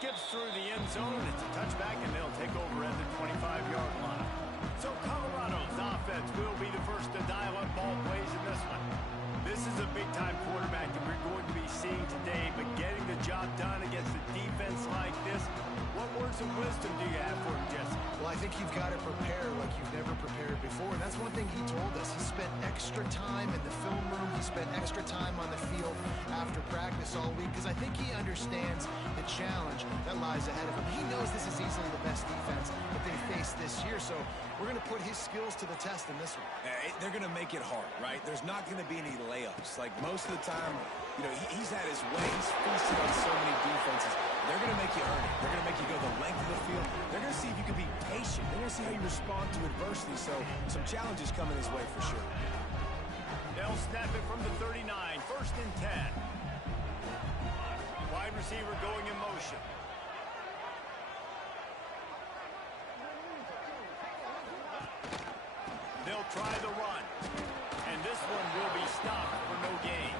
skips through the end zone. It's a touchback, and they'll take over at the 25-yard line. So Colorado's offense will be the first to dial up ball plays in this one. This is a big-time quarterback that we're going to be seeing today, but getting the job done against a defense like this, what words of wisdom do you have for him, Jesse? Well, I think you've got to prepare like you've never prepared before, and that's one thing he told us. He spent extra time in the film room. He spent extra time on the field after practice all week because I think he understands the challenge that lies ahead of him. He knows this is easily the best defense that they face this year, so we're going to put his skills to the test in this one. They're going to make it hard, right? There's not going to be any layups. Like most of the time, you know, he's had his way. He's feasted on so many defenses. They're going to make you earn it. They're going to make you go the length of the field. They're going to see if you can be patient. They're going to see how you respond to adversity. So some challenges coming his way for sure. They'll snap it from the 39, first and 10. Wide receiver going in motion. They'll try the run. And this one will be stopped for no gain.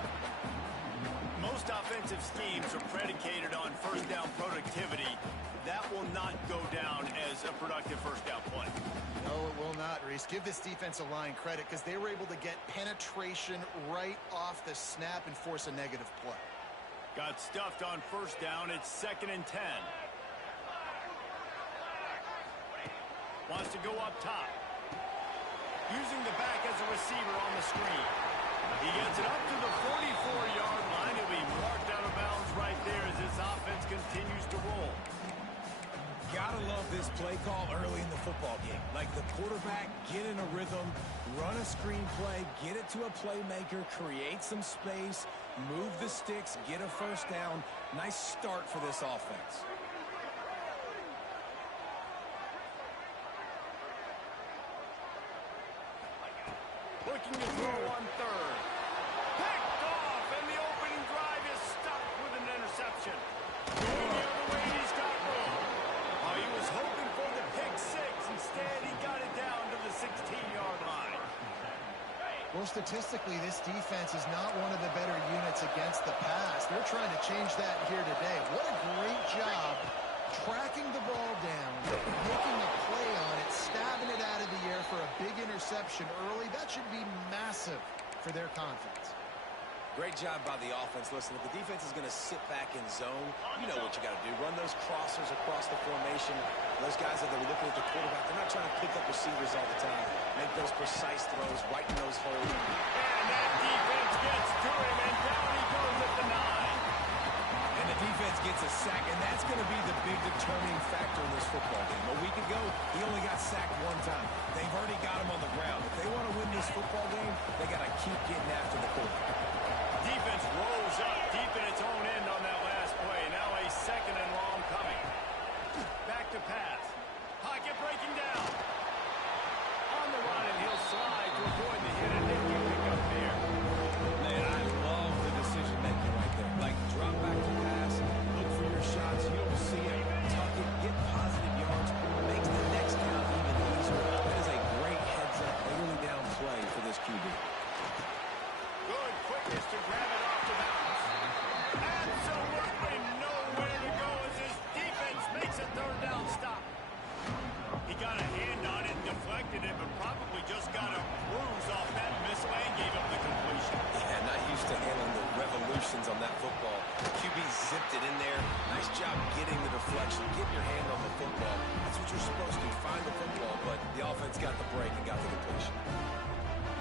Most offensive schemes are predicated on first down productivity. That will not go down as a productive first down play. No, it will not, Reese. Give this defensive line credit because they were able to get penetration right off the snap and force a negative play. Got stuffed on first down. It's second and 10. Wants to go up top. Using the back as a receiver on the screen. He gets it up to the 44-yard line. He'll be marked out of bounds right there as this offense continues to roll. Gotta love this play call early in the football game. Like the quarterback, get in a rhythm, run a screen play, get it to a playmaker, create some space, move the sticks, get a first down. Nice start for this offense. Looking to throw on third. Picked off, and the opening drive is stopped with an interception. Going the other way, he's got room. Oh, he was hoping for the pick six. Instead, he got it down to the 16-yard line. Well, statistically, this defense is not one of the better units against the pass. They're trying to change that here today. What a great job tracking the ball down, making a play on it, stabbing it out of the air for a big interception early. That should be massive for their confidence. Great job by the offense. Listen, if the defense is going to sit back in zone, you know what you got to do. Run those crossers across the formation. Those guys that are looking at the quarterback, they're not trying to pick up receivers all the time. Make those precise throws right in those holes. And that defense gets to him, and down he goes at the 9. And the defense gets a sack, and that's going to be the big determining factor in this football game. A week ago, he only got sacked one time. They've already got him on the ground. If they want to win this football game, they got to keep getting after the quarterback. Defense rolls up deep in its own end on that last play. Now a second and long coming. Back to pass. Pocket breaking down. On the run, and he'll slide to avoid the hit, and they can pick up there. Man, I love the decision-making right there. Like, drop back to pass, look for your shots. You don't see it. Tuck it, get positive yards. Makes the next down even easier. That is a great heads-up, early down play for this QB. Good quickness to grab it off the bounce. Absolutely nowhere to go as his defense makes a third down stop. He got a hand on it and deflected it, but probably just got a bruise off that missile and gave up the completion. Yeah, not used to handling the revolutions on that football. QB zipped it in there. Nice job getting the deflection, getting your hand on the football. That's what you're supposed to do, find the football, but the offense got the break and got the completion.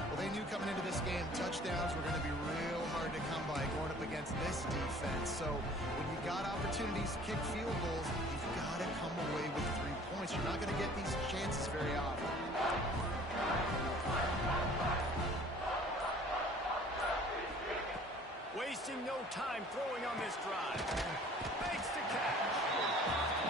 Well, they knew coming into this game, touchdowns were going to be real hard to come by going up against this defense. So when you got opportunities to kick field goals, you've got to come away with 3 points. You're not going to get these chances very often. Wasting no time throwing on this drive. Makes the catch.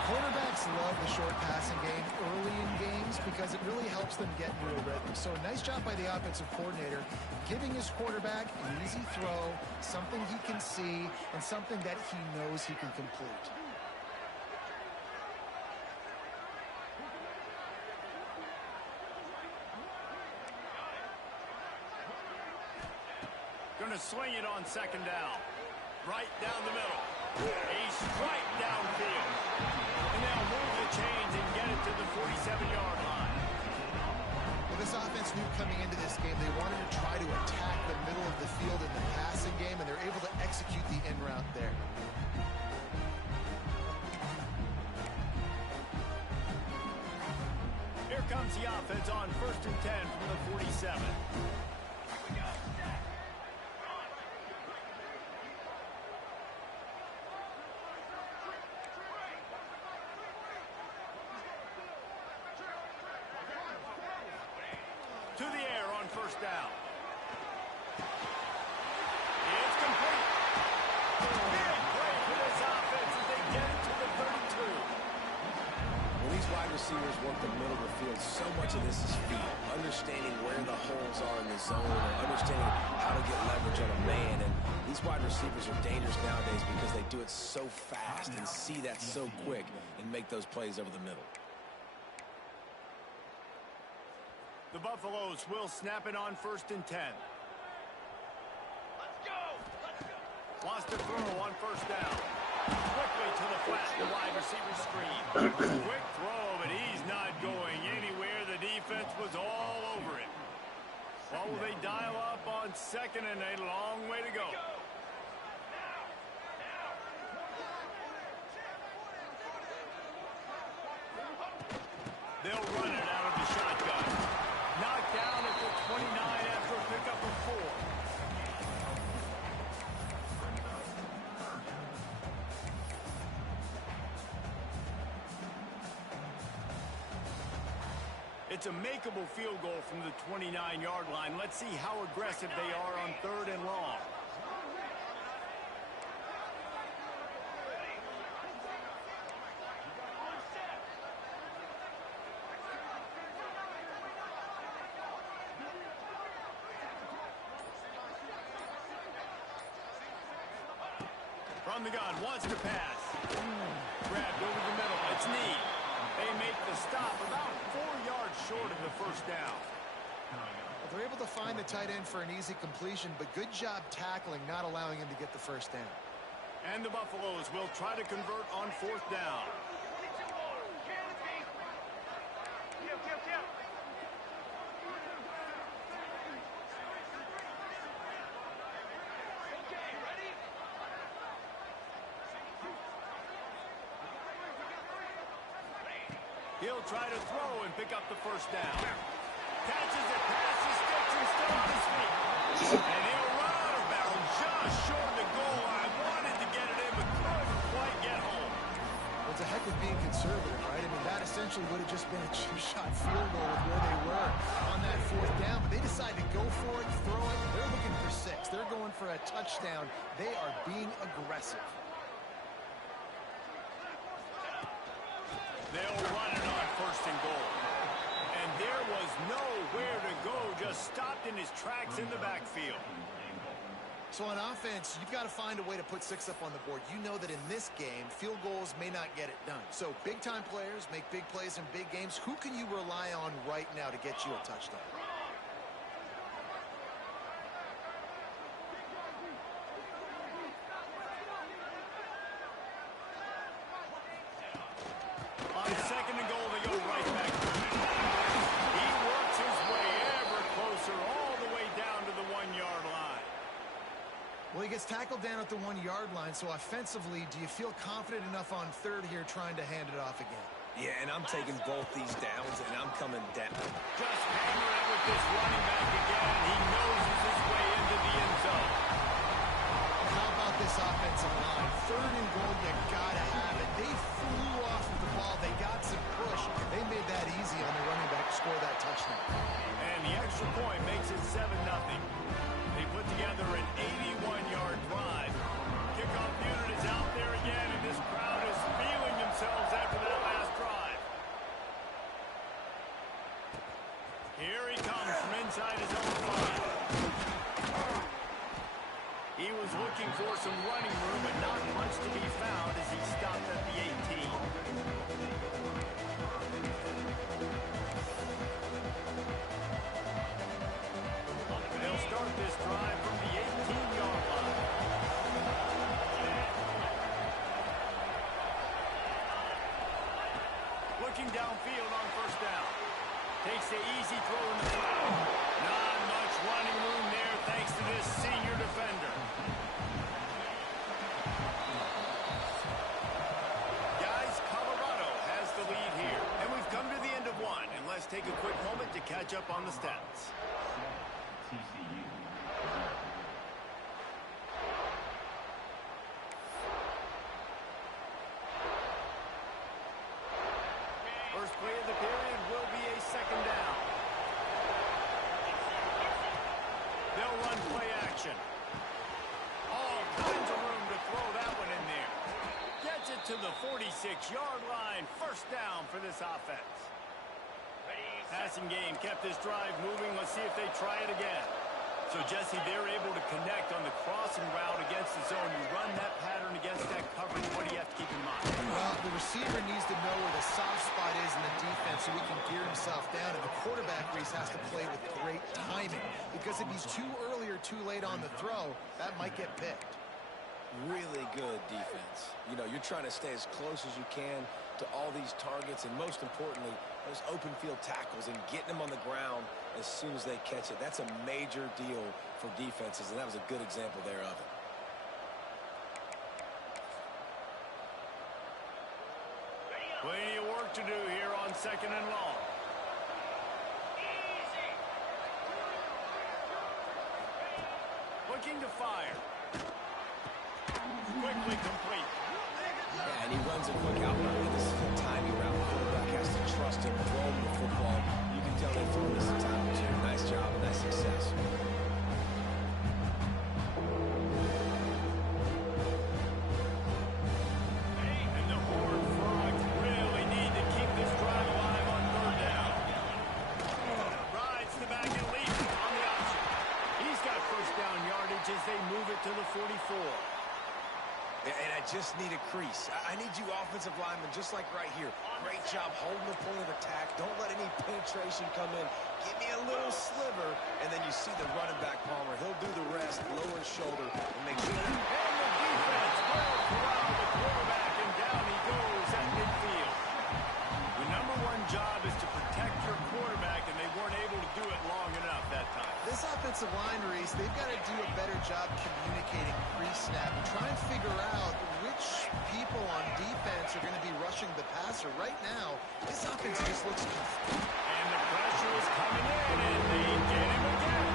Quarterbacks love the short passing game early in games because it really helps them get into a rhythm. So a nice job by the offensive coordinator giving his quarterback an easy throw, something he can see, and something that he knows he can complete. Going to swing it on second down. Right down the middle. A strike downfield. And they'll move the chains and get it to the 47-yard line. Well, this offense knew coming into this game they wanted to try to attack the middle of the field in the passing game, and they're able to execute the in route there. Here comes the offense on 1st and 10 from the 47. To the air on 1st down. It's complete. Big play for this offense as they get it to the 32. When these wide receivers work the middle of the field, so much of this is feel. Understanding where the holes are in the zone, or understanding how to get leverage on a man. And these wide receivers are dangerous nowadays because they do it so fast and see that so quick and make those plays over the middle. The Buffaloes will snap it on 1st and 10. Let's go! Wants to throw on 1st down. Quickly to the flat, the wide receiver screen. Quick throw, but he's not going anywhere. The defense was all over it. Well, will they dial up on 2nd and a long way to go? They'll run it out of the shotgun. Knocked down at the 29 after a pickup of 4. It's a makeable field goal from the 29-yard line. Let's see how aggressive they are on 3rd and long. From the gun, wants to pass. Grabbed over the middle. It's Need. They make the stop about 4 yards short of the 1st down. Well, they're able to find the tight end for an easy completion, but good job tackling, not allowing him to get the 1st down. And the Buffaloes will try to convert on 4th down. He'll try to throw and pick up the 1st down. Catches it, passes, sticks, and still on his feet. And he'll run out of bounds just short of the goal line. Wanted to get it in, but couldn't quite get home. Well, it's a heck of being conservative, right? I mean, that essentially would have just been a two-shot field goal with where they were on that 4th down. But they decided to go for it, throw it. They're looking for 6. They're going for a touchdown. They are being aggressive. They'll run it on 1st and goal. And there was nowhere to go, just stopped in his tracks in the backfield. So on offense, you've got to find a way to put 6 up on the board. You know that in this game, field goals may not get it done. So big-time players make big plays in big games. Who can you rely on right now to get you a touchdown? On 2nd and goal, they go right back to him. He works his way ever closer, all the way down to the 1-yard line. Well, he gets tackled down at the 1-yard line, so offensively, do you feel confident enough on 3rd here trying to hand it off again? Yeah, and I'm taking both these downs, and I'm coming down. Just hammer it with this running back again. He noses his way into the end zone. How about this offensive line? 3rd and goal, you gotta have it. They flew off of the ball. They got some push. They made that easy on the running back to score that touchdown. And the extra point makes it 7-0. They put together an 81-yard drive. Kickoff unit is out there again, and this crowd is feeling themselves after that last drive. Here he comes from inside his own 5. He was looking for some running room, but not much to be found as he stopped at the 18. They'll start this drive from the 18-yard line. take a quick moment to catch up on the stats. First play of the period will be a second down. They'll run play action. All kinds of room to throw that one in there. Gets it to the 46-yard line. First down for this offense. Passing game kept this drive moving. Let's see if they try it again. So, Jesse, they're able to connect on the crossing route against the zone. You run that pattern against that coverage. What do you have to keep in mind? Well, the receiver needs to know where the soft spot is in the defense so he can gear himself down. And the quarterback, Reese, has to play with great timing. Because if he's too early or too late on the throw, that might get picked. Really good defense. You know, you're trying to stay as close as you can to all these targets, and most importantly, those open field tackles and getting them on the ground as soon as they catch it. That's a major deal for defenses, and that was a good example there of it. Plenty of work to do here on second and long. Looking to fire. Quickly complete. Yeah, and he runs a quick out route. This is a timing route. The quarterback has to trust him, throw him the football. You can tell they threw this a time or two. Nice job, nice success. And the Horned Frogs really need to keep this drive alive on third down. Rides the back and leads on the option. He's got first down yardage as they move it to the 44. And I just need a crease. I need you offensive linemen, just like right here. Great job holding the point of attack. Don't let any penetration come in. Give me a little sliver, and then you see the running back, Palmer. He'll do the rest, lower his shoulder, and make sure. And the defense will corral the quarterback, and down he goes at midfield. The number one job is to protect your quarterback, and they weren't able to do it long enough that time. This offensive line, Reese, they've got to do a better job communicating pre-snap and try and figure out which people on defense are going to be rushing the passer. Right now, this offense just looks confused. And the pressure is coming in, and they get him again.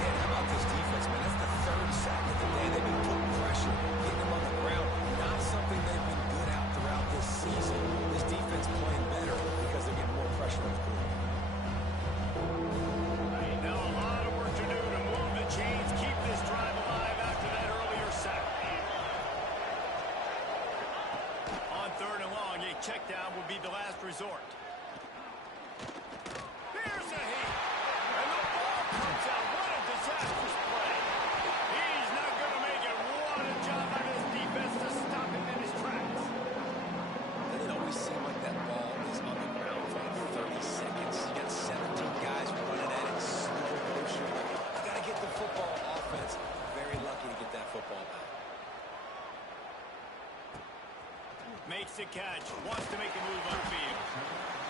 Man, how about this defense, man? That's the third sack of the day. They've been putting pressure, getting them on the ground. Not something they've been good at throughout this season. This defense playing better because they're getting more pressure on the quarterback. Now a lot of work to do to move the chains, keep this drive alive after that earlier sack. On third and long, a check down will be the last resort. Here's a hit. And the ball comes out. What a disastrous play. He's not going to make it. What a job by this defense to stop him in his tracks. And it always seems like that ball is on the ground for like 30 seconds. You got 17 guys running at it in slow motion. You got to get the football offense. Very lucky to get that football back. Makes the catch, wants to make a move upfield.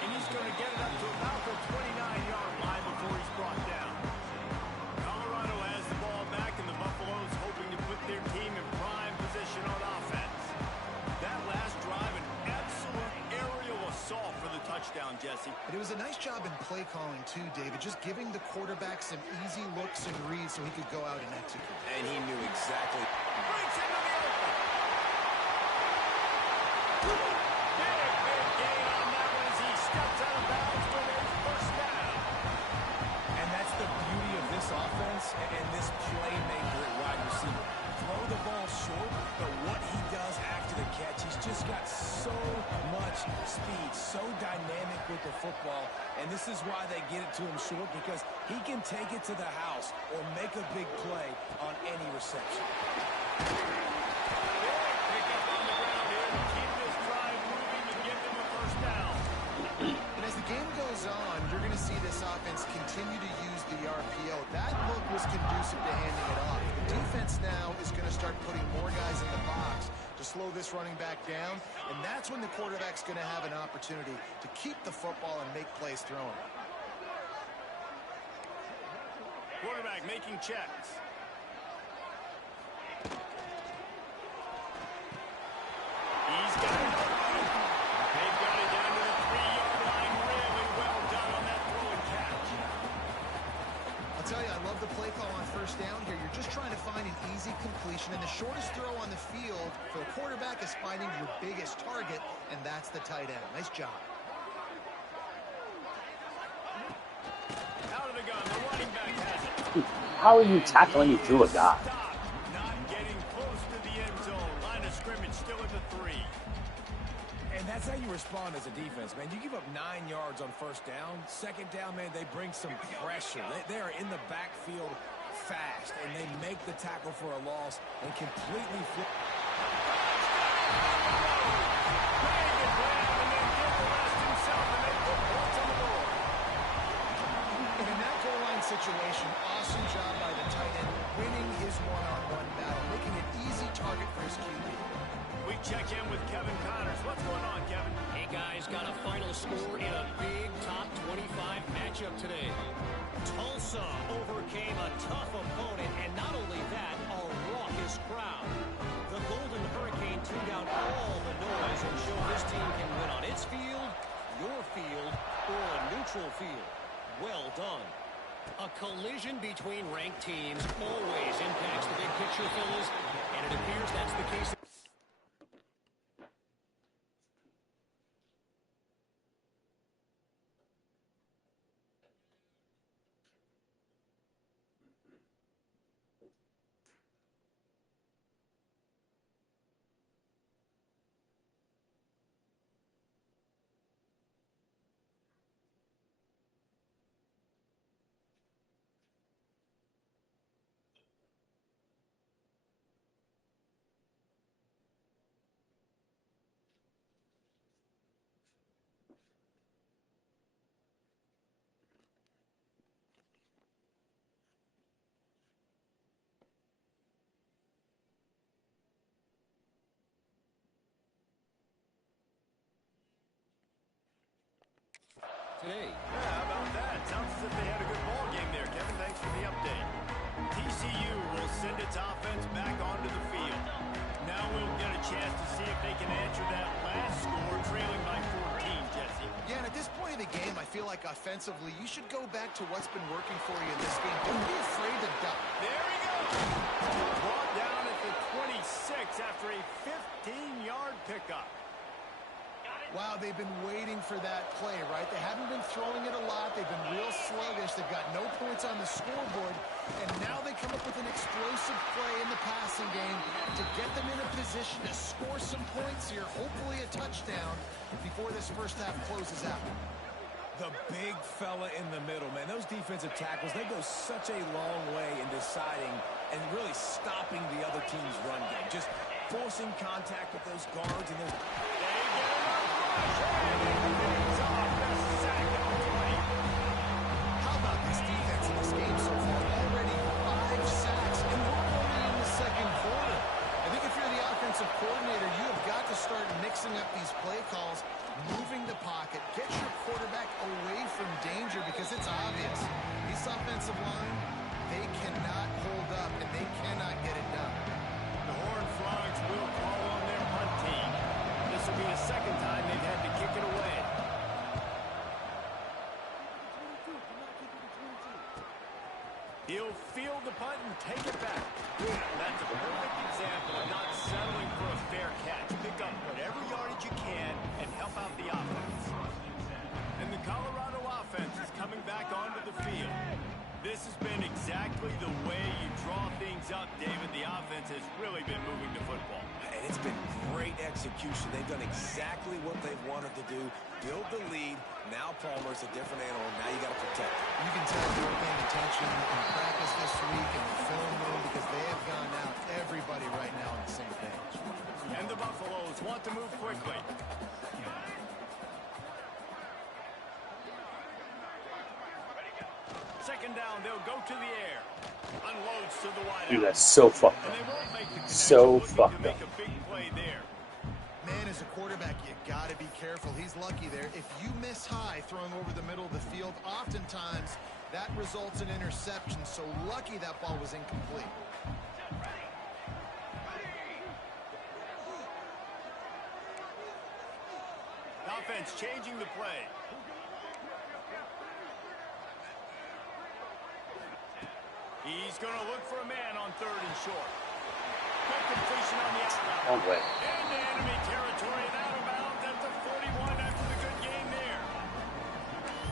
And he's going to get it up to about the 29-yard line before he's brought down. Colorado has the ball back, and the Buffaloes hoping to put their team in prime position on offense. That last drive, an absolute aerial assault for the touchdown, Jesse. And it was a nice job in play calling, too, David, just giving the quarterback some easy looks and reads so he could go out and execute. And he knew exactly. Breaks into the open. Big gain on that one as he steps out of bounds with a first down. And that's the beauty of this offense and this playmaker at wide receiver. Throw the ball short, but what he does after the catch, he's just got so much speed, so dynamic with the football. And this is why they get it to him short, because he can take it to the house or make a big play on any reception. Pick up on the ground here to keep this drive moving and give them a first down. And as the game goes on, you're going to see this offense continue to use the RPO. That look was conducive to handing it off. The defense now is going to start putting more guys in the box to slow this running back down, and that's when the quarterback's going to have an opportunity to keep the football and make plays throwing. Quarterback making checks. He's got it. They've got it down to the 3-yard line. Really well done play call on first down here. You're just trying to find an easy completion, and the shortest throw on the field for a quarterback is finding your biggest target, and that's the tight end. Nice job. Out of the gun, the running back has it. How are you tackling it through a guy? Not getting close to the end zone. Line of scrimmage still at the 3. And that's how you respond as a defense, man. You give up 9 yards on first down. Second down, man, they bring some pressure. They are in the backfield fast, and they make the tackle for a loss and completely flip. In that goal line situation, awesome job by the tight end, winning his one-on-one battle, making an easy target for his QB. We check in with Kevin Connors. What's going on, Kevin? Hey, guys, got a final score in a big top 25 matchup today. Tulsa overcame a tough opponent, and not only that, a raucous crowd. The Golden Hurricane tuned out all the noise and showed this team can win on its field, your field, or a neutral field. Well done. A collision between ranked teams always impacts the big picture, fellas, and it appears that's the case. Today. Yeah, how about that? Sounds as if they had a good ball game there, Kevin. Thanks for the update. TCU will send its offense back onto the field. Now we'll get a chance to see if they can answer that last score, trailing by 14, Jesse. Yeah, and at this point in the game, I feel like offensively, you should go back to what's been working for you in this game. Don't be afraid to duck. There he goes. Brought down at the 26 after a 15-yard pickup. Wow, they've been waiting for that play, right? They haven't been throwing it a lot. They've been real sluggish. They've got no points on the scoreboard. And now they come up with an explosive play in the passing game to get them in a position to score some points here, hopefully a touchdown, before this first half closes out. The big fella in the middle, man. Those defensive tackles, they go such a long way in deciding and really stopping the other team's run game. Just forcing contact with those guards and those... How about this defense in this game so far? Already 5 sacks, and we're only in the second quarter. I think if you're the offensive coordinator, you have got to start mixing up these play calls, moving the pocket, get your quarterback away from danger, because it's obvious. This offensive line, they cannot hold up, and they cannot get it done. The Horned Frogs will call on their punt team. This will be the second time they've had to kick it away. He'll field the punt and take it back. That's a perfect example of not settling for a fair catch. Pick up whatever yardage you can and help out the offense. And the Colorado offense is coming back onto the field. This has been exactly the way you draw things up, David. The offense has really been moving the football. And it's been great execution. They've done exactly what they've wanted to do. Build the lead. Now Palmer's a different animal. Now you got to protect it. You can tell they're paying attention in practice this week in the film room, because they have gone out, everybody right now on the same page. And the Buffaloes want to move quickly. Second down, they'll go to the air. Unloads to the wide. Dude, that's so fucked And up. they won't make the So connection, looking fucked to up. make a big play there. Man, as a quarterback, you got to be careful. He's lucky there. If you miss high throwing over the middle of the field, oftentimes that results in interception. So lucky that ball was incomplete. Offense changing the play. He's going to look for a man on 3rd and short. Quick completion on the out route. Oh, wait. Into enemy territory and out of bounds at the 41 after the good game there.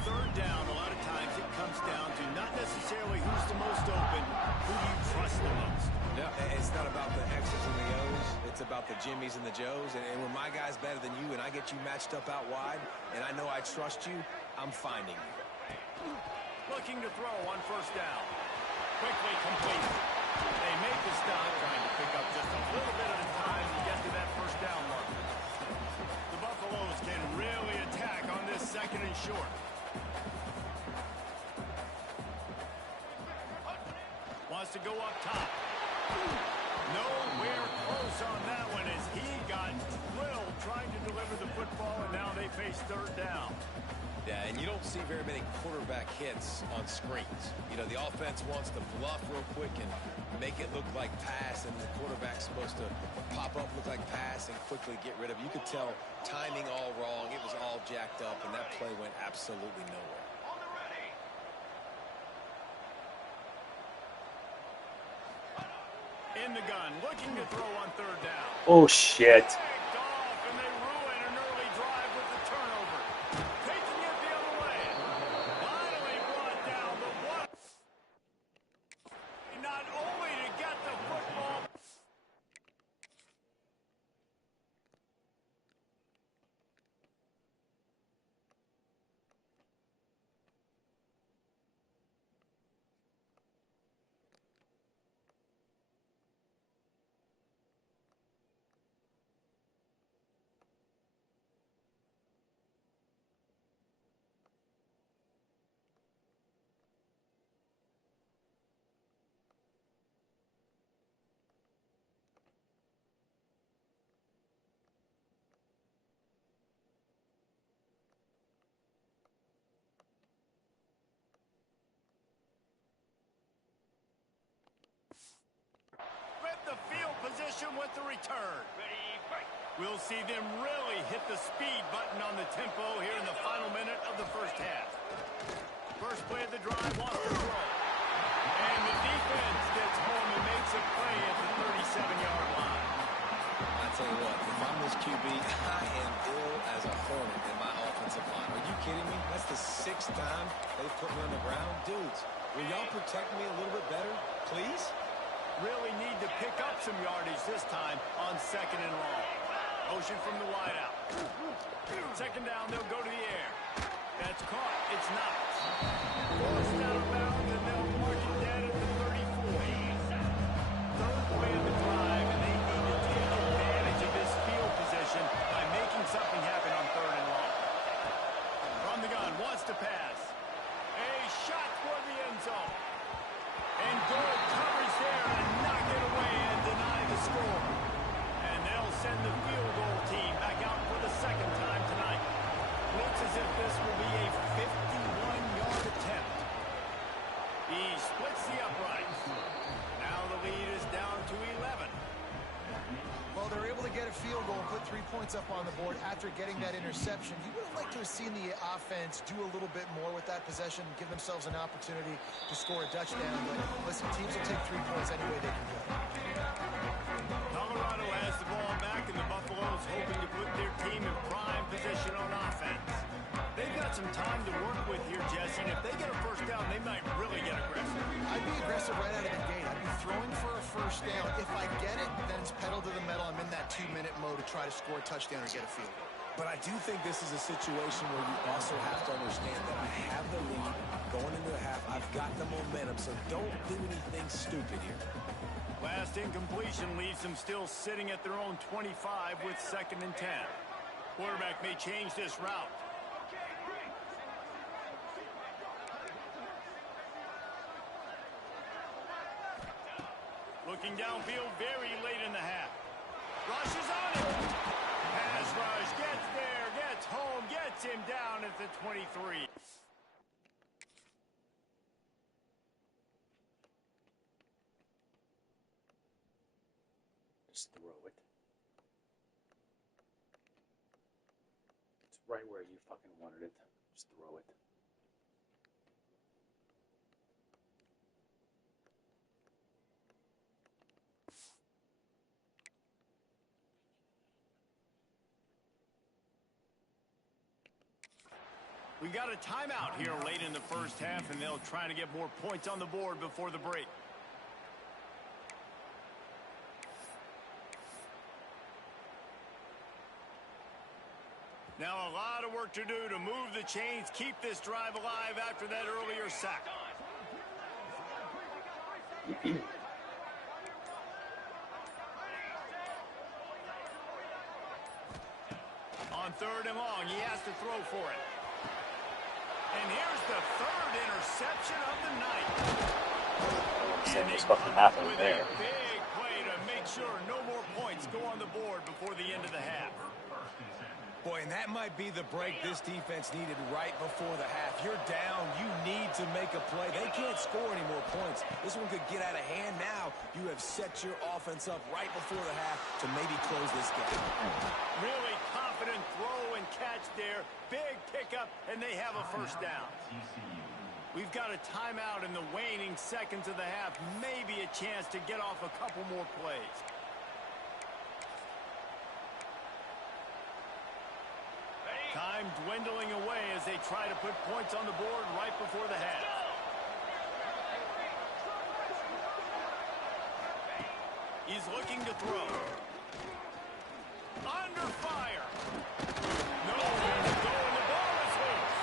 3rd down, a lot of times it comes down to not necessarily who's the most open, who do you trust the most. Yeah, it's not about the X's and the O's. It's about the Jimmys and the Joes. And when my guy's better than you and I get you matched up out wide and I know I trust you, I'm finding you. Looking to throw on 1st down. Quickly completed. They make the stop, trying to pick up just a little bit of the time to get to that 1st down mark. The Buffaloes can really attack on this 2nd and short. Wants to go up top. Nowhere close on that one as he got drilled trying to deliver the football, and now they face 3rd down. Yeah, and you don't see very many quarterback hits on screens. You know, the offense wants to bluff real quick and make it look like pass, and the quarterback's supposed to pop up, look like pass, and quickly get rid of it. You could tell timing all wrong. It was all jacked up, and that play went absolutely nowhere. In the gun, looking to throw on 3rd down. Oh, shit. Picked off, and they ruin an early drive with the turnover. Taking it the other way. Finally brought down the one. Not only to get the football. The field position with the return. We'll see them really hit the speed button on the tempo here in the final minute of the 1st half. First play of the drive, wants to throw. And the defense gets home and makes a play at the 37-yard line. I tell you what, if I'm this QB, I am ill as a hornet in my offensive line. Are you kidding me? That's the 6th time they've put me on the ground. Dudes, will y'all protect me a little bit better, please? Really need to pick up some yardage this time on 2nd and long. Motion from the wideout. 2nd down, they'll go to the air. That's caught. It's not. Forced out of bounds, and they'll mark it dead at the 34. 3rd play of the drive, and they need to take advantage of this field position by making something happen on 3rd and long. From the gun, wants to pass. A shot toward the end zone. And good coverage there to knock it away and deny the score. And they'll send the field goal team back out for the 2nd time tonight. Looks as if this will be a 51-yard attempt. He splits the uprights. Now the lead is down to 11. Well, they're able to get a field goal and put 3 points up on the board after getting that interception. You would have liked to have seen the offense do a little bit more with that possession, give themselves an opportunity to score a touchdown. But listen, teams will take 3 points any way they can go. Colorado has the ball back, and the Buffaloes hoping to put their team in prime position on offense. They've got some time to work with here, Jesse, and if they get a 1st down, they might really get aggressive. I'd be aggressive right out of the gate. I'd be throwing for a 1st down. If I get it, then it's pedal to the metal. I'm in that 2-minute mode to try to score a touchdown or get a field goal. But I do think this is a situation where you also have to understand that I have the lead going into the half. I've got the momentum, so don't do anything stupid here. Last incompletion leaves them still sitting at their own 25 with 2nd and 10. Quarterback may change this route. Looking downfield very late in the half. Rushes on it. Pass rush, gets there, gets home, gets him down at the 23. Just throw it. It's right where you fucking wanted it. Just throw it. We've got a timeout here late in the first half, and they'll try to get more points on the board before the break. Now a lot of work to do to move the chains, keep this drive alive after that earlier sack. On 3rd and long, he has to throw for it. And here's the 3rd interception of the night. Saying there's fucking happening there. A big play to make sure no more points go on the board before the end of the half. Boy, and that might be the break this defense needed right before the half. You're down. You need to make a play. They can't score any more points. This one could get out of hand now. You have set your offense up right before the half to maybe close this gap. Really confident throw and catch there. Big pickup, and they have a first down. We've got a timeout in the waning seconds of the half. Maybe a chance to get off a couple more plays. Time dwindling away as they try to put points on the board right before the half. He's looking to throw. Under fire. Nowhere to go, and the ball is loose.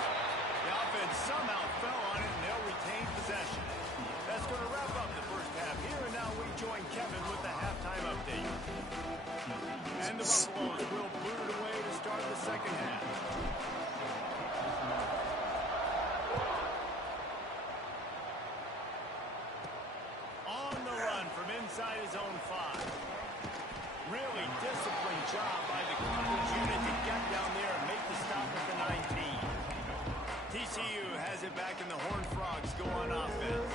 The offense somehow fell on it, and they'll retain possession. That's going to wrap up the first half here, and now we join Kevin with the halftime update. And the Buffaloes will boot it away to start the second half. On the run from inside his own 5. Really disciplined job by the coverage unit to get down there and make the stop at the 19. TCU has it back, and the Horned Frogs go on offense.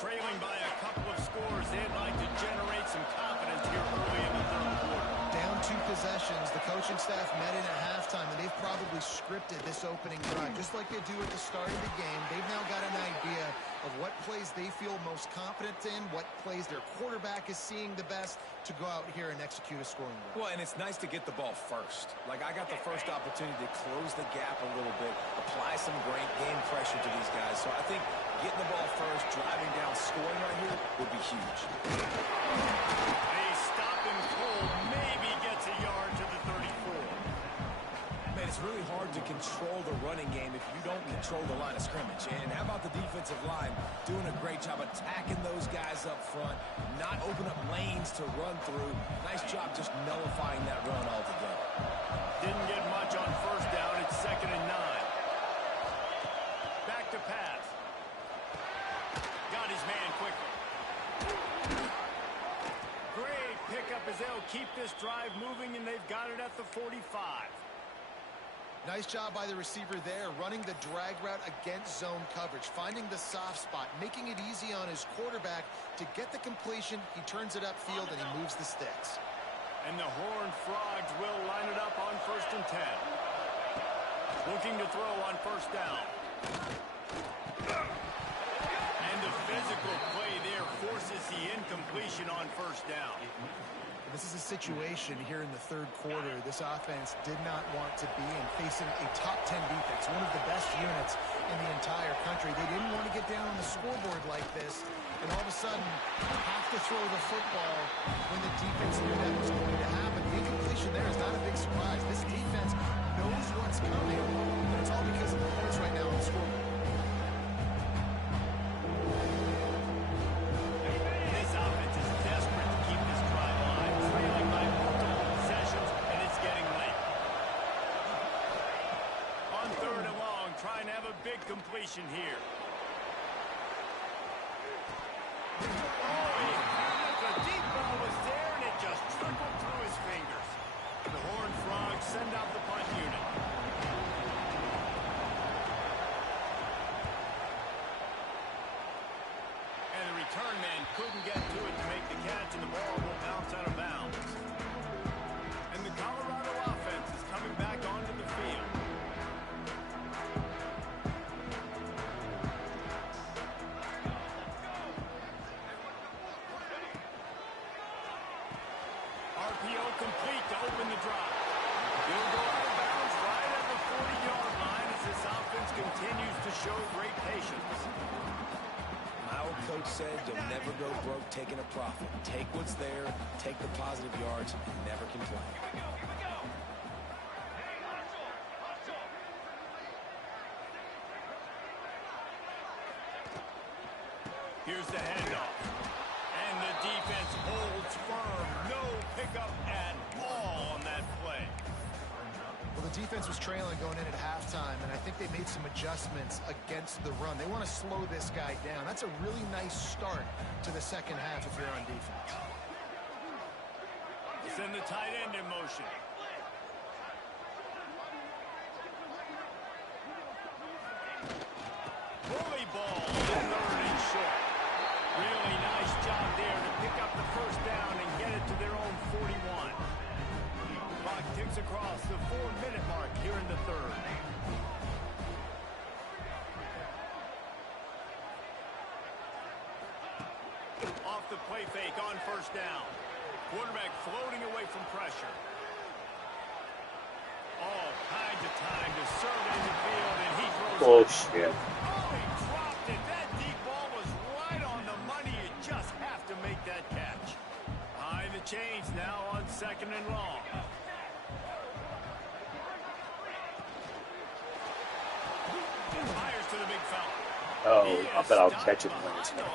Trailing by a couple of scores, they'd like to generate some confidence here early in the third quarter. Down 2 possessions, the coaching staff met in at halftime, and they've probably scripted this opening drive. Just like they do at the start of the game, they've now got an idea of what plays they feel most confident in, what plays their quarterback is seeing the best to go out here and execute a scoring drive. Well, and it's nice to get the ball first. Like, I got the first opportunity to close the gap a little bit, apply some great game pressure to these guys. So I think getting the ball first, driving down, scoring right here would be huge. A stop and cold maybe gets a yard to the 34. Man, it's really hard to control the running game if you don't control the line of scrimmage. And how about the defensive line doing a great job attacking those guys up front, not open up lanes to run through. Nice job just nullifying that run altogether. Didn't get much on first down. It's 2nd and 9. Back to pass. Got his man quickly. Great pickup as they'll keep this drive moving, and they've got it at the 45. Nice job by the receiver there, running the drag route against zone coverage, finding the soft spot, making it easy on his quarterback to get the completion. He turns it upfield, and he moves the sticks. And the Horned Frogs will line it up on 1st and 10. Looking to throw on first down. And the physical play there forces the incompletion on first down. This is a situation here in the third quarter this offense did not want to be in, facing a top 10 defense, one of the best units in the entire country. They didn't want to get down on the scoreboard like this, and all of a sudden have to throw the football when the defense knew that was going to happen. The incompletion there is not a big surprise. This defense knows what's coming, and it's all because of the points right now on the scoreboard. This offense is desperate to keep this drive alive, trailing by multiple possessions, and it's getting late. On 3rd and long, trying to have a big completion here. The deep ball was there, and it just trickled through his fingers. The Horned Frogs send out the punt unit. And the return man couldn't get to it to make the catch, and the ball will bounce out of bounds. And the Colorado offense is coming back onto the field. RPO complete to open the drive. He'll go out of bounds right at the 40-yard line as this show great patience. My old coach said you'll never go broke taking a profit. Take what's there, take the positive yards, and never complain. Here's the handoff. And the defense holds firm. No pickup at all on that play. Well, the defense was trailing going in at halftime, and I think they made some adjustments against the run. They want to slow this guy down. That's a really nice start to the second half if you're on defense. Send the tight end in motion. Bully ball, third and short. Really nice job there to pick up the first down and get it to their own 41. Clock ticks across the 4-minute mark here in the third. Off the play fake on first down. Quarterback floating away from pressure. All kinds of time to serve in the field, and he throws Bullshit. Oh, he dropped it. That deep ball was right on the money. You just have to make that catch. Behind the chains now on 2nd and long. Fires to the big fella. Oh, I bet I'll catch it when it's gonna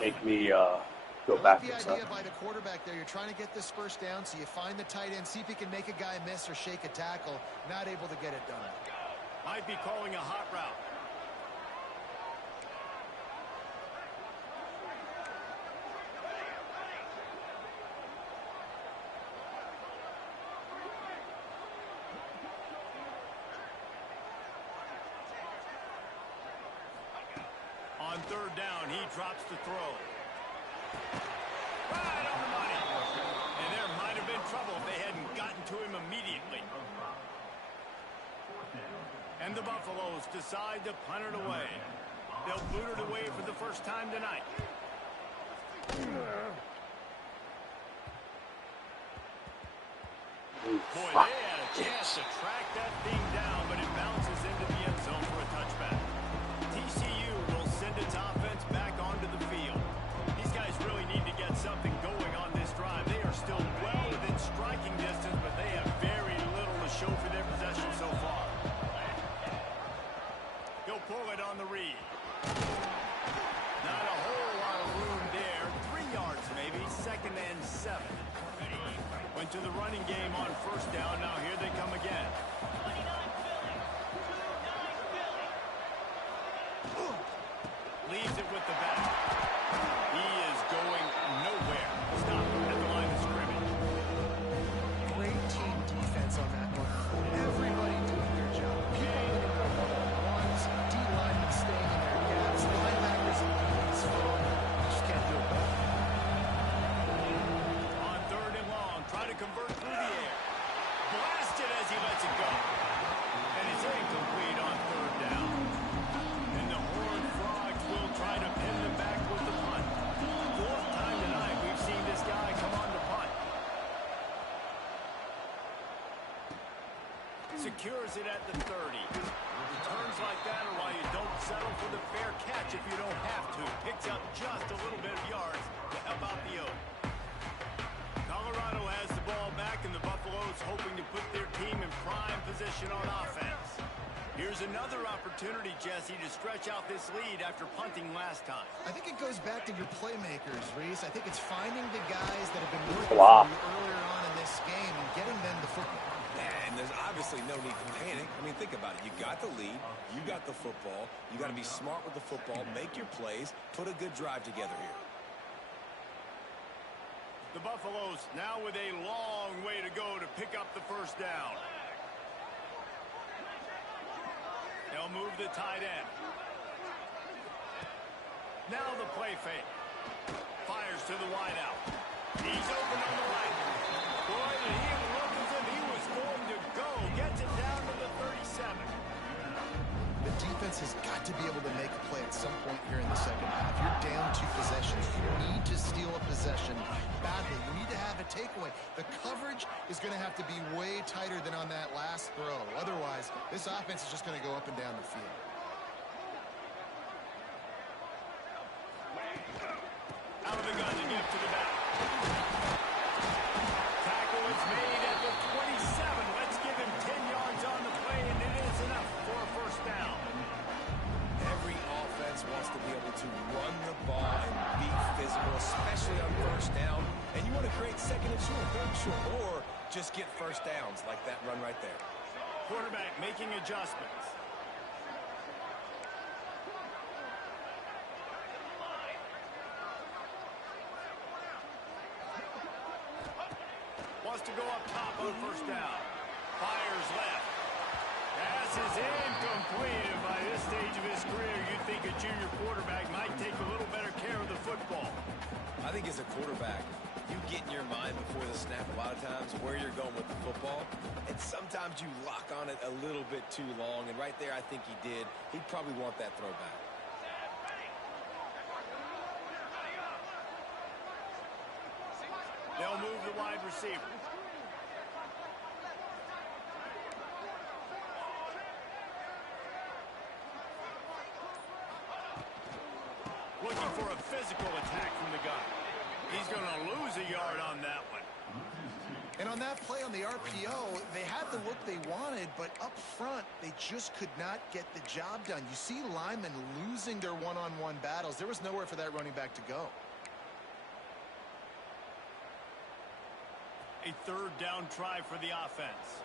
make me go I like backwards. the idea by the quarterback there. You're trying to get this first down, so you find the tight end, see if he can make a guy miss or shake a tackle. Not able to get it done. Might be calling a hot route. On third down, he drops the throw. Right on the money. And there might have been trouble if they hadn't gotten to him immediately. And the Buffaloes decide to punt it away. They'll boot it away for the first time tonight. Boy, they had a chance to track that thing down, but it bounces into the end zone for a touchback. TCU will send its offense back onto the field. These guys really need to get something going on this drive. They are still well within striking distance, but they have very little to show for their possession so far. He'll pull it on the read. Not a whole lot of room there. 3 yards maybe, 2nd and 7. Went to the running game on first down. Now here they come again. Leaves it with the back. He is going nowhere. Stop at the line of scrimmage. Great team defense on that one. Everybody doing their job. People hitting their one-on-ones, D-linemen staying in their gaps, linebackers in the zone. Just can't do it better. On third and long, try to convert through the air. Blasted as he lets it go. And it's incomplete on third down. And the Horned Frogs will try to pin them back with the punt. 4th time tonight we've seen this guy come on to punt. Secures it at the 30. Returns like that are why you don't settle for the fair catch if you don't have to. Picks up just a little bit of yards to help out the Oak. Colorado has the ball back, and the Buffaloes hoping to put their team in prime position on offense. Here's another opportunity, Jesse, to stretch out this lead after punting last time. I think it goes back to your playmakers, Reese. I think it's finding the guys that have been working Flop. for you earlier on in this game and getting them the football. And there's obviously no need to panic. I mean, think about it. You got the lead. You got the football. You got to be smart with the football. Make your plays. Put a good drive together here. The Buffaloes now with a long way to go to pick up the first down. They'll move the tight end. Now the play fake. Fires to the wideout. He's open on the right. Boy, did he look as if he was going to go. Gets it down to the 37. The defense offense has got to be able to make a play at some point here in the second half. You're down 2 possessions. You need to steal a possession badly. You need to have a takeaway. The coverage is going to have to be way tighter than on that last throw. Otherwise, this offense is just going to go up and down the field. Out of the gun to give to the back. Tackle is made at the 27. Let's give him 10 yards on the play, and it is enough for a first down. Every offense wants to be able to run the ball and be physical, especially on first down. And you want to create second and short, third and short, or just get first downs like that run right there. Quarterback making adjustments. Wants to go up top on first down. Fires left. Pass is incomplete, and by this stage of his career, you'd think a junior quarterback might take a little better care of the football. I think as a quarterback, you get in your mind before the snap a lot of times where you're going with the football, and sometimes you lock on it a little bit too long, and right there I think he did. He'd probably want that throwback. They'll move the wide receiver. Looking for a physical attack from the gun. He's going to lose a yard on that one. And on that play on the RPO, they had the look they wanted, but up front, they just could not get the job done. You see linemen losing their one-on-one battles. There was nowhere for that running back to go. A third down try for the offense.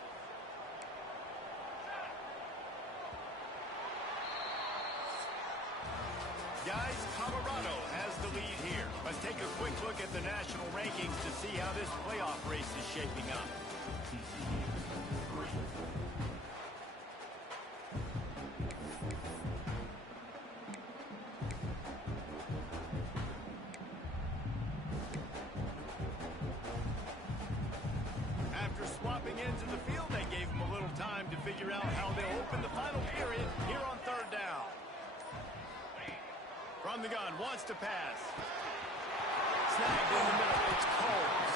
Guys, Colorado has the lead here. Let's take a quick look at the national rankings to see how this playoff race is shaping up. After swapping ends in the field, they gave them a little time to figure out how they'll open the final period here on third down. From the gun, wants to pass. Snagged in the middle, it's Coles.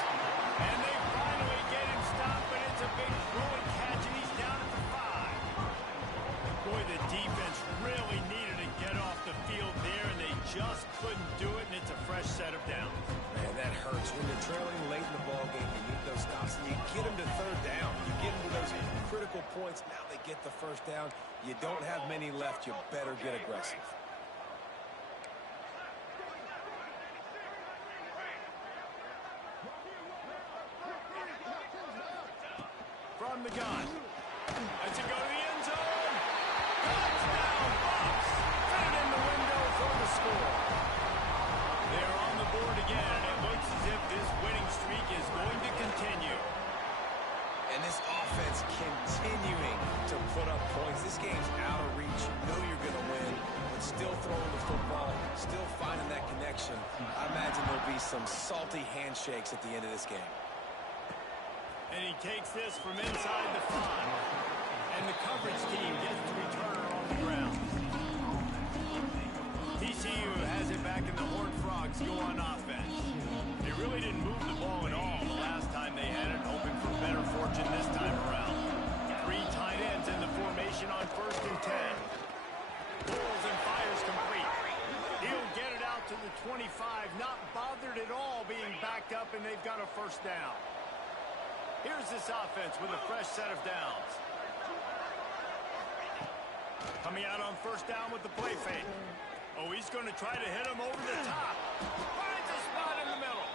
And they finally get him stopped, but it's a big throwing catch, and he's down at the 5. Boy, the defense really needed to get off the field there, and they just couldn't do it, and it's a fresh set of downs. Man, that hurts. When you're trailing late in the ball game, you need those stops, and you get them to third down. You get them to those critical points. Now they get the first down. You don't have many left. You better get aggressive. From the gun. Let's it go to the end zone. Touchdown, Bucks. Fit it in the window for the score. They're on the board again, and it looks as if this winning streak is going to continue. And this offense continuing to put up points. This game's out of reach. You know you're going to win, but still throwing the football, still finding that connection. I imagine there'll be some salty handshakes at the end of this game. And he takes this from inside the 5. And the coverage team gets the returner on the ground. TCU has it back, and the Horned Frogs go on offense. They really didn't move the ball at all the last time they had it, hoping for better fortune this time around. 3 tight ends in the formation on 1st and 10. Pulls and fires complete. He'll get it out to the 25, not bothered at all being backed up, and they've got a first down. Here's this offense with a fresh set of downs. Coming out on first down with the play fake. Oh, he's going to try to hit him over the top. Finds a spot in the middle.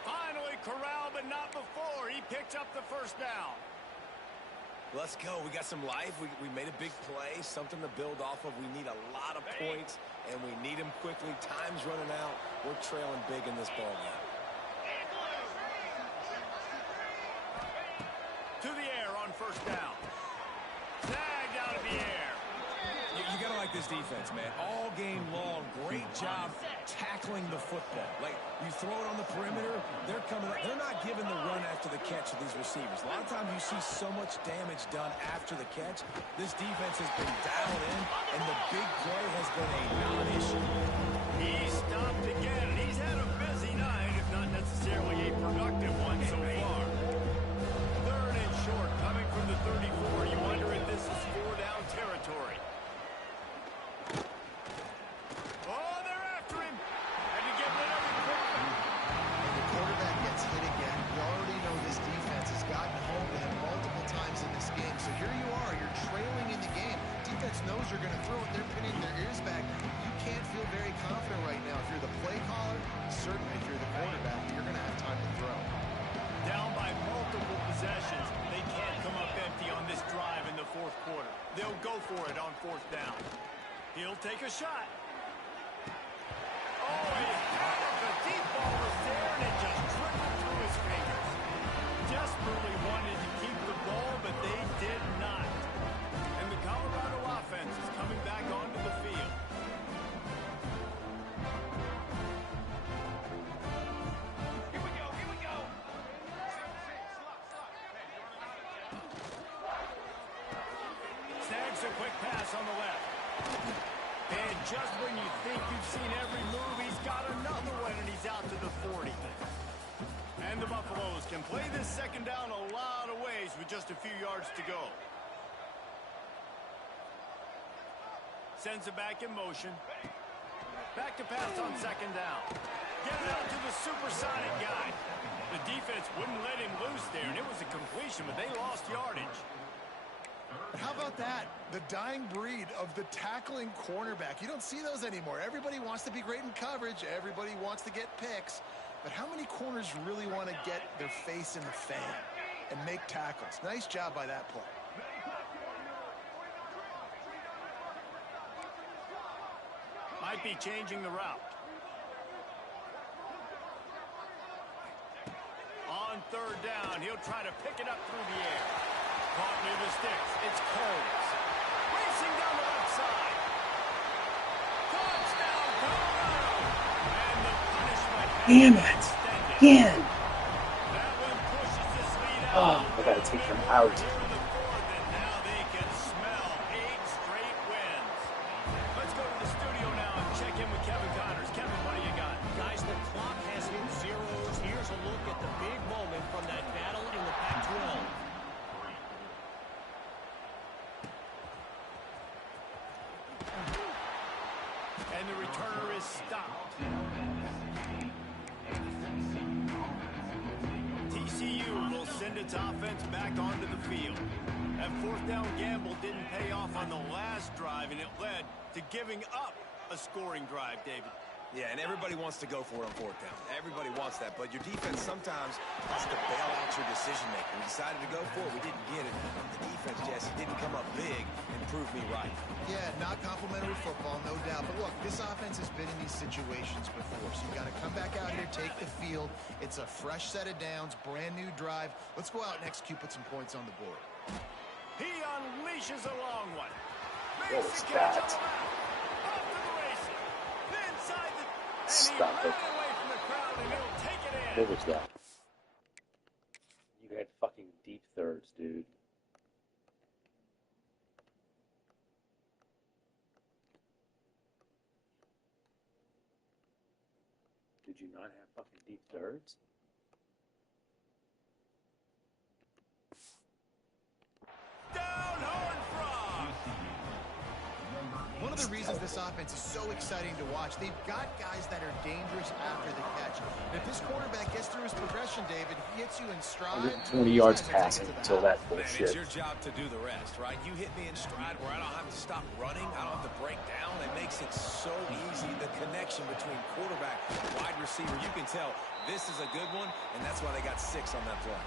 Finally corralled, but not before. He picks up the first down. Let's go. We got some life. We made a big play, something to build off of. We need a lot of points, and we need them quickly. Time's running out. We're trailing big in this ball game. To the air on first down. Snagged out of the air. You got to like this defense, man. All game long, great job tackling the football. Like, you throw it on the perimeter, they're coming up. They're not giving the run after the catch to these receivers. A lot of times you see so much damage done after the catch. This defense has been dialed in, and the receivers are going to throw it. They're pinning their ears back. You can't feel very confident right now. If you're the play caller, certainly if you're the quarterback, you're going to have time to throw. Down by multiple possessions. They can't come up empty on this drive in the fourth quarter. They'll go for it on fourth down. He'll take a shot. Oh, he had it. The deep ball was there, and it just trickled through his fingers. Desperately wanted to keep the ball, but they did not. And the Colorado offense is coming back onto the field. Here we go, here we go. Snags a quick pass on the left. And just when you think you've seen every move, he's got another one, and he's out to the 40. And the Buffaloes can play this second down a lot of ways with just a few yards to go. Sends it back in motion. Back to pass on second down. Get it out to the supersonic guy. The defense wouldn't let him loose there, and it was a completion, but they lost yardage. How about that? The dying breed of the tackling cornerback. You don't see those anymore. Everybody wants to be great in coverage. Everybody wants to get picks. But how many corners really want to get their face in the fan and make tackles? Nice job by that play. Might be changing the route. On third down, he'll try to pick it up through the air. Caught near the sticks. It's Coles. Racing down the left side. Touchdown, Colorado. And the punishment. Damn it. Again. That one pushes this lead out. Oh, I gotta take them out. Here in the fourth, and now they can smell 8 straight wins. Let's go to the studio now and check in with Kevin Connors. Kevin, what do you got? Guys, the clock has hit zeros. Here's a look at the big moment from that battle in the Pac-12. And the returner is stopped. TCU will send its offense back onto the field. That fourth down gamble didn't pay off on the last drive, and it led to giving up a scoring drive, David. Yeah, and everybody wants to go for it on fourth down. Everybody wants that, but your defense sometimes has to bail out your decision-making. We decided to go for it. We didn't get it. The defense, Jesse, didn't come up big and prove me right. Yeah, not complimentary football, no doubt. But look, this offense has been in these situations before, so you got to come back out here, take the field. It's a fresh set of downs, brand new drive. Let's go out and execute, put some points on the board. He unleashes a long one. What was that? Off to the races. Inside the... Stop it. Away from the crowd, and he'll take it in. What was that? You had fucking deep thirds, dude. Did you not have fucking deep thirds? Down Horn Frog. One of the reasons this offense is so exciting to watch, they've got guys that are dangerous after the catch. And if this quarterback gets through his progression, David, he hits you in stride. 120 yards passing until that Man, bullshit. it's your job to do the rest, right? You hit me in stride where I don't have to stop running. I don't have to break down. It makes it so easy. The connection between quarterback and wide receiver, you can tell this is a good one, and that's why they got 6 on that play.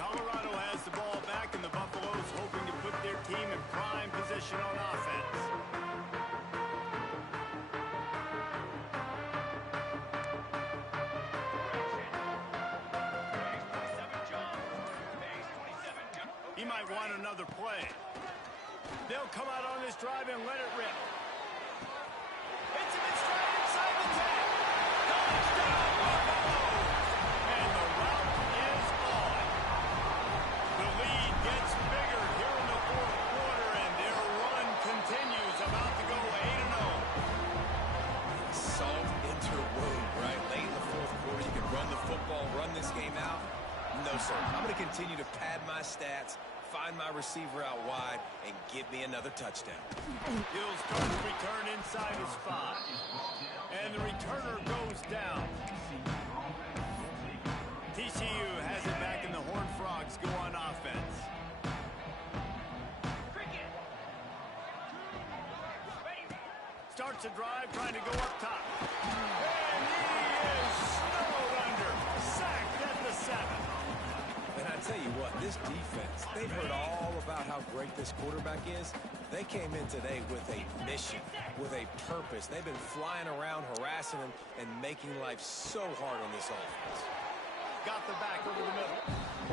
Colorado has the ball back, and the Buffaloes hoping to put their team in prime position on offense. He might want another play. They'll come out on this drive and let it rip. Hits him in stride inside the 10. Touchdown, Buffaloes! And the route is on. The lead gets bigger here in the fourth quarter, and their run continues, about to go 8-0. Salt interwove, right? Late in the fourth quarter, you can run the football, run this game out. No, sir. I'm going to continue to pad my stats, find my receiver out wide, and give me another touchdown. He'll start to return inside his 5. And the returner goes down. TCU has it back, and the Horned Frogs go on offense. starts a drive trying to go up top. And he is snowed under. Sacked at the 7. And I tell you what, this defense, they've heard all about how great this quarterback is. They came in today with a mission, with a purpose. They've been flying around, harassing him, and making life so hard on this offense. Got the back over the middle.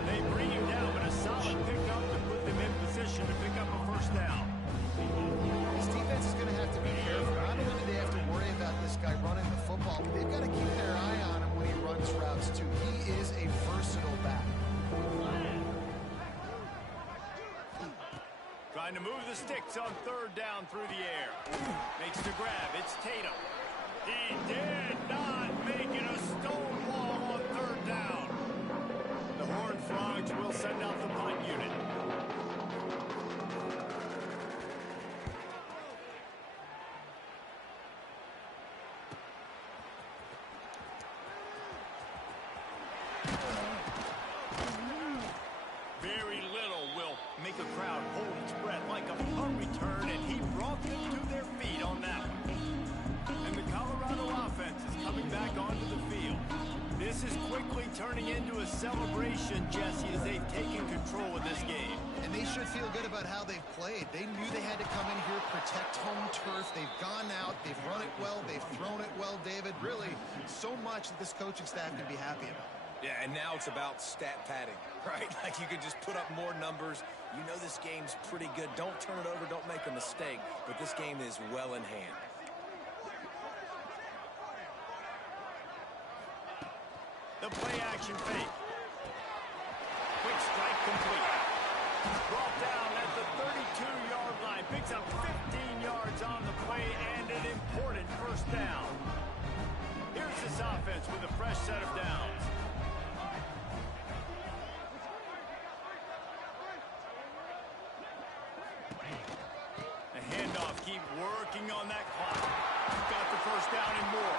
They bring him down, but a solid pickup to put them in position to pick up a first down. This defense is going to have to be careful. Not only do they have to worry about this guy running the football, but they've got to keep their eye on him when he runs routes, too. He is a versatile back. Trying to move the sticks on third down through the air. Makes the grab. It's Tatum. He did not make it a stone wall on third down. The Horned Frogs will send out the punt unit. Very little will make a crowd hold its breath like a punt return, and he brought them to their feet on that one. And the Colorado offense is coming back onto the field. This is quickly turning into a celebration, Jesse, as they've taken control of this game. And they should feel good about how they've played. They knew they had to come in here, protect home turf. They've gone out, they've run it well, they've thrown it well, David. Really, so much that this coaching staff can be happy about. Yeah, and now it's about stat padding, right? Like you could just put up more numbers. You know this game's pretty good. Don't turn it over. Don't make a mistake. But this game is well in hand. The play action fake. Quick strike complete. Brought down at the 32-yard line. Picks up 15 yards on the play and an important first down. Here's this offense with a fresh set of downs. The handoff, keep working on that clock. Got the first down and more.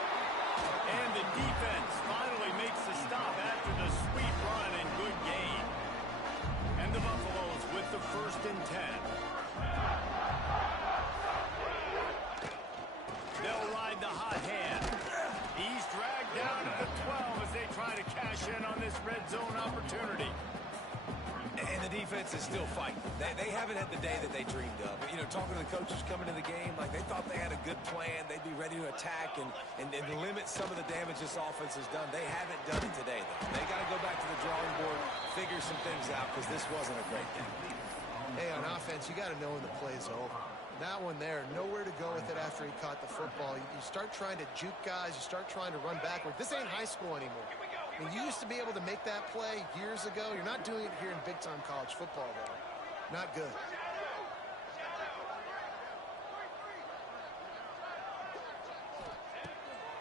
And the defense finally makes the stop after the sweet run and good gain. And the Buffaloes with the 1st and 10. They'll ride the hot hand. He's dragged down at the 12 as they try to cash in on this red zone opportunity. And the defense is still fighting. They haven't had the day that they dreamed of. You know, talking to the coaches coming to the game, like they thought they had a good plan. They'd be ready to attack and limit some of the damage this offense has done. They haven't done it today, though. They got to go back to the drawing board, figure some things out, because this wasn't a great game. Hey, on offense, you got to know when the play's over. That one there, nowhere to go with it after he caught the football. You start trying to juke guys. You start trying to run backward. This ain't high school anymore. I mean, you used to be able to make that play years ago. You're not doing it here in big-time college football, though. Not good.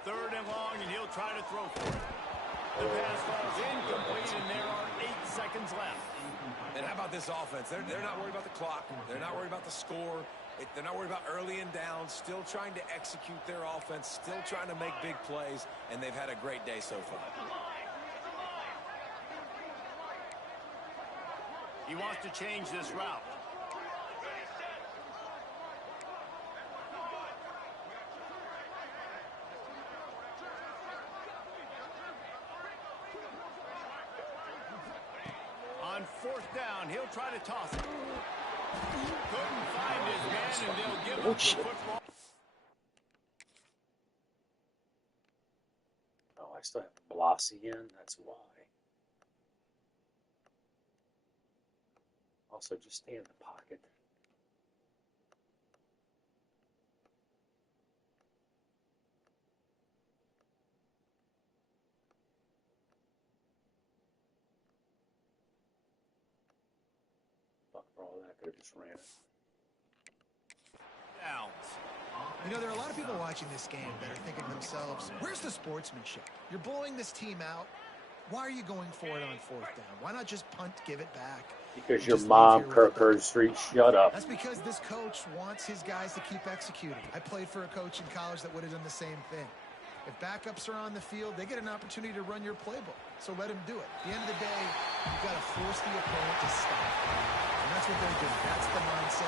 Third and long, and he'll try to throw for it. The pass falls incomplete, and there are 8 seconds left. And how about this offense? They're not worried about the clock. They're not worried about the score. They're not worried about early and down. Still trying to execute their offense. Still trying to make big plays. And they've had a great day so far. He wants to change this route. On 4th down, he'll try to toss it. Couldn't find his man, and they'll give up the football. Oh, I still have Blossy in. That's why. Also, just stay in the pocket. Fuck, for all that, could have just ran it. Downs. You know, there are a lot of people watching this game that are thinking to themselves, where's the sportsmanship? You're blowing this team out. Why are you going for it on 4th down? Why not just punt, give it back? Because your mom, Kirk Street, shut up. That's because this coach wants his guys to keep executing. I played for a coach in college that would have done the same thing. If backups are on the field, they get an opportunity to run your playbook. So let them do it. At the end of the day, you've got to force the opponent to stop. And that's what they're doing. That's the mindset